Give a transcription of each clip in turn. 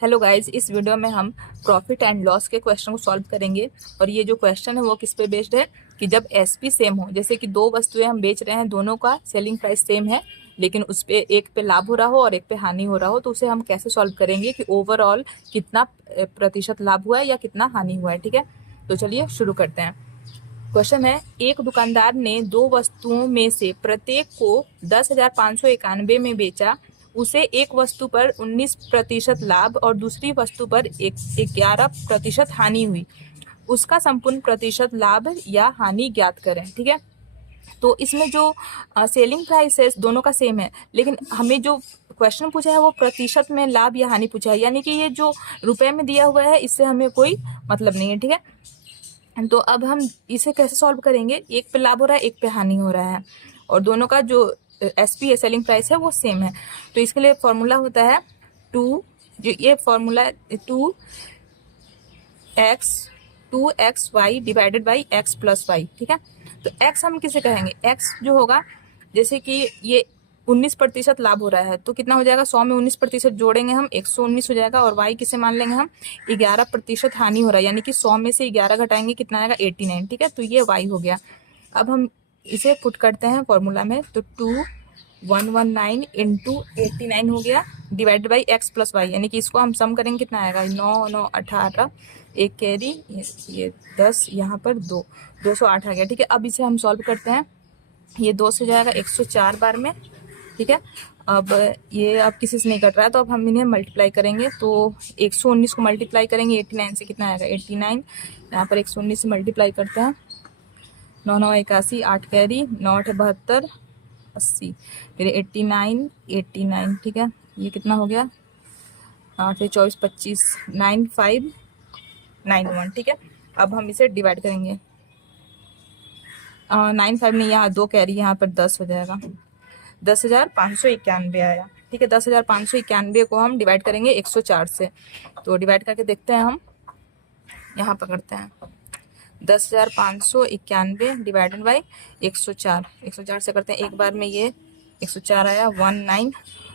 Hello guys, इस video में हम प्रॉफिट एंड लॉस के क्वेश्चन को सॉल्व करेंगे। और ये जो क्वेश्चन है वो किस पे बेस्ड है कि जब एसपी सेम हो, जैसे कि दो वस्तुएं हम बेच रहे हैं, दोनों का सेलिंग प्राइस सेम है, लेकिन उस पे एक पे लाभ हो रहा हो और एक पे हानि हो रहा हो, तो उसे हम कैसे सॉल्व करेंगे कि ओवरऑल कितना प्रतिशत लाभ हुआ है या कितना हानि हुआ है। ठीक है, तो चलिए शुरू करते हैं। क्वेश्चन है, एक दुकानदार ने दो वस्तुओं में से प्रत्येक को 10,591 में बेचा। उसे एक वस्तु पर 19% लाभ और दूसरी वस्तु पर 11% हानि हुई। उसका संपूर्ण प्रतिशत लाभ या हानि ज्ञात करें। ठीक है, तो इसमें जो सेलिंग प्राइस है दोनों का सेम है, लेकिन हमें जो क्वेश्चन पूछा है वो प्रतिशत में लाभ या हानि पूछा है, यानी कि ये जो रुपए में दिया हुआ है इससे हमें कोई मतलब नहीं है। ठीक है, तो अब हम इसे कैसे सॉल्व करेंगे, एक पे लाभ हो रहा है एक पे हानि हो रहा है और दोनों का जो एसपी है सेलिंग प्राइस है वो सेम है। तो इसके लिए फॉर्मूला होता है जो ये formula 2x divided by x plus y. ठीक है, तो x हम किसे कहेंगे, x जो होगा, जैसे कि ये 19% लाभ हो रहा है तो कितना हो जाएगा, 100 में 19% जोड़ेंगे हम 119 हो जाएगा। और y किसे मान लेंगे हम, 11% हानि हो रहा है, यानी कि 100 में से 11 घटाएंगे कितना आएगा, 89। ठीक है, तो ये y हो गया। अब हम इसे पुट करते हैं फॉर्मूला में, तो 2119 इंटू 89 हो गया divided by x plus y, यानी कि इसको हम सम करेंगे कितना आएगा, 9 9 18, एक कैरी, ये 10, यहाँ पर 208 आ गया। ठीक है, अब इसे हम सॉल्व करते हैं। ये 2 से जाएगा 104 बार में। ठीक है, अब ये अब किसी से नहीं कट रहा है तो अब हम इन्हें मल्टीप्लाई करेंगे, तो 119 को मल्टीप्लाई करेंगे 89 से कितना आएगा 89, यहाँ पर 119 से मल्टीप्लाई करते हैं, 9 9 81, 8 कैरी, 9 8 72, 80, फिर 89। ठीक है, ये कितना हो गया, 8 24 25, 9591। ठीक है, अब हम इसे डिवाइड करेंगे, 95 नहीं, यहाँ 2 कैरी, यहाँ पर 10 हो जाएगा, 10,591 आया। ठीक है, 10,591 को हम डिवाइड करेंगे 104 से, तो डिवाइड करके देखते हैं हम, यहाँ पकड़ते हैं 10,591 डिवाइडेड बाई 104, 104 से करते हैं एक बार में, ये 104 आया 19।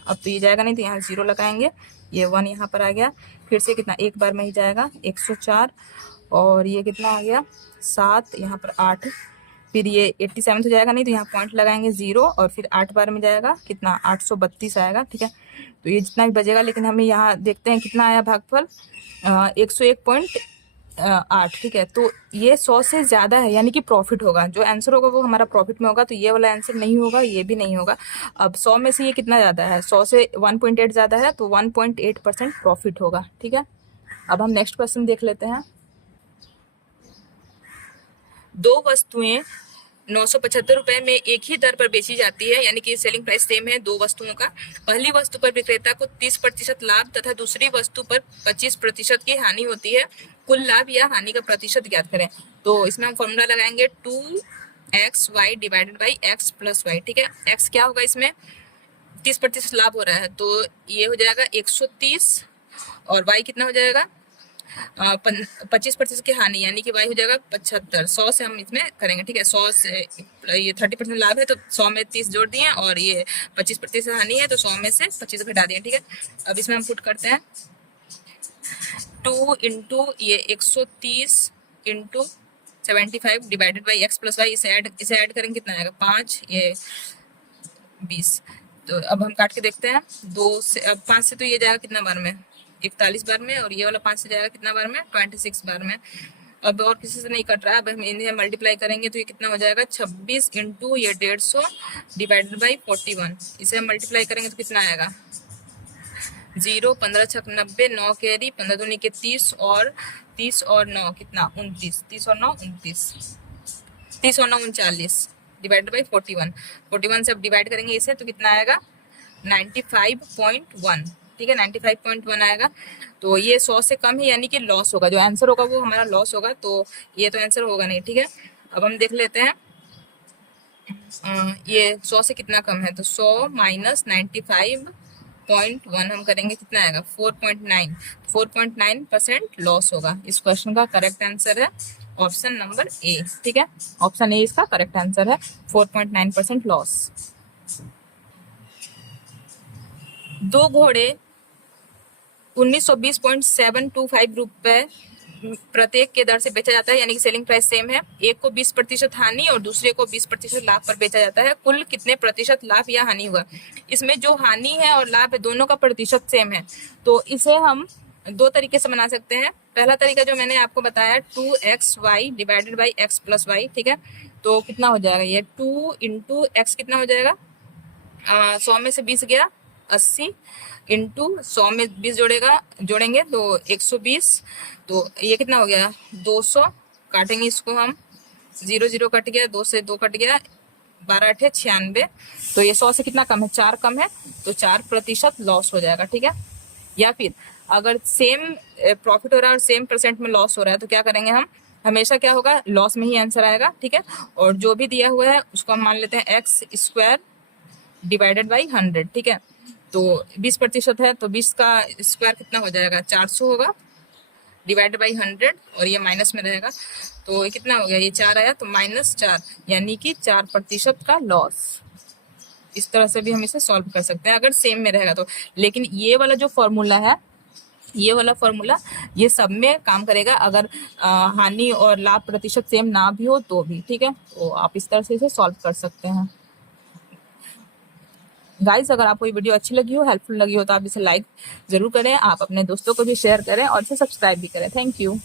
अब तो ये जाएगा नहीं तो यहाँ 0 लगाएंगे, ये 1 यहाँ पर आ गया, फिर से कितना एक बार में ही जाएगा 104, और ये कितना आ गया 7, यहाँ पर 8, फिर ये 87 हो जाएगा नहीं तो यहाँ पॉइंट लगाएंगे 0, और फिर 8 बार में जाएगा कितना 832 आएगा। ठीक है, तो ये जितना भी बचेगा, लेकिन हमें यहाँ देखते हैं कितना आया भागफल, 101.8। ठीक है, तो ये 100 से ज़्यादा है, यानी कि प्रॉफिट होगा, जो आंसर होगा वो हमारा प्रॉफिट में होगा, तो ये वाला आंसर नहीं होगा, ये भी नहीं होगा। अब 100 में से ये कितना ज़्यादा है, 100 से 1.8 ज़्यादा है, तो 1.8% प्रॉफिट होगा। ठीक है, अब हम नेक्स्ट क्वेश्चन देख लेते हैं। दो वस्तुएं 975 रुपए में एक ही दर पर बेची जाती है, यानी कि सेलिंग प्राइस सेम है दो वस्तुओं का। पहली वस्तु पर विक्रेता को 30% लाभ तथा दूसरी वस्तु पर 25% की हानि होती है। कुल लाभ या हानि का प्रतिशत ज्ञात करें। तो इसमें हम फॉर्मूला लगाएंगे 2xy divided by x plus y. ठीक है, x क्या होगा, इसमें 30% लाभ हो रहा है तो ये हो जाएगा 130, और y कितना हो जाएगा 25% की हानि, यानी कि y हो जाएगा 75। 100 से हम इसमें करेंगे। ठीक है, 100 से ये 30% लाभ है तो 100 में 30 जोड़ दिए, और ये 25% हानि है तो 100 में से 25 घटा दिए। ठीक है, अब इसमें हम पुट करते हैं 2 इंटू ये 130 into 75 divided by x plus y, इसे ऐड करेंगे कितना आएगा 5, ये 20। तो अब हम काट के देखते हैं, 2 से अब 5 से तो ये जाएगा कितना बार में 41 बार में, और ये वाला 5 से जाएगा कितना बार में 26 बार में। अब और किसी से नहीं कट रहा है, अब हम इन्हें मल्टीप्लाई करेंगे तो ये कितना हो जाएगा 26 इंटू ये 150 डिवाइडेड बाई 41, इसे हम मल्टीप्लाई करेंगे तो कितना आएगा 0, 15 छक 90, 9 कैरी, 15 दूनी के 30, और 30 और 9 कितना 29, 30 और 9 29, 30 और 9 39 डिवाइडेड बाई 41, 41 से अब डिवाइड करेंगे इसे तो कितना आएगा 95.1। ठीक है, 95.1 आएगा, तो ये 100 से कम है, यानी कि लॉस होगा, जो आंसर होगा वो हमारा लॉस होगा, तो ये तो आंसर होगा नहीं। ठीक है, अब हम देख लेते हैं ये 100 से कितना कम है, तो 100 माइनस 95.1 हम करेंगे कितना आएगा 4.9% लॉस होगा। इस क्वेश्चन का करेक्ट आंसर है ऑप्शन नंबर ए। ठीक है, ऑप्शन ए इसका करेक्ट आंसर है, 4.9% लॉस। दो घोड़े 1920.725 रुपए प्रत्येक के दर से बेचा जाता है, यानी कि सेलिंग प्राइस सेम है। एक को 20% हानि और दूसरे को 20% लाभ पर बेचा जाता है। कुल कितने प्रतिशत लाभ या हानि हुआ? इसमें जो हानि है और लाभ है दोनों का प्रतिशत सेम है, तो इसे हम दो तरीके से बना सकते हैं। पहला तरीका जो मैंने आपको बताया 2xy divided by x plus y, ठीक है। तो कितना हो जाएगा ये 2 इंटू एक्स कितना हो जाएगा, 100 में से 20 गया 80 इंटू 100 में 20 जोड़ेंगे तो 120, तो ये कितना हो गया 200, काटेंगे इसको हम, 0 0 कट गया, 2 से 2 कट गया, 12 8 96, तो ये 100 से कितना कम है, 4 कम है, तो 4% लॉस हो जाएगा, ठीक है। या फिर अगर सेम प्रॉफिट हो रहा है और सेम परसेंट में लॉस हो रहा है तो क्या करेंगे हम, हमेशा क्या होगा, लॉस में ही आंसर आएगा, ठीक है। और जो भी दिया हुआ है उसको हम मान लेते हैं एक्स स्क्वायर डिवाइडेड बाई 100, ठीक है। तो 20% है तो 20 का स्क्वायर कितना हो जाएगा, 400 होगा, डिवाइडेड बाई 100, और ये माइनस में रहेगा, तो ये कितना हो गया, ये 4 आया, तो -4, यानी कि 4% का लॉस। इस तरह से भी हम इसे सॉल्व कर सकते हैं अगर सेम में रहेगा तो। लेकिन ये वाला जो फॉर्मूला है, ये वाला फॉर्मूला ये सब में काम करेगा अगर हानि और लाभ प्रतिशत सेम ना भी हो तो भी, ठीक है। तो आप इस तरह से इसे सॉल्व कर सकते हैं। गाइस, अगर आपको ये वीडियो अच्छी लगी हो, हेल्पफुल लगी हो, तो आप इसे लाइक जरूर करें, आप अपने दोस्तों को भी शेयर करें और इसे सब्सक्राइब भी करें। Thank you.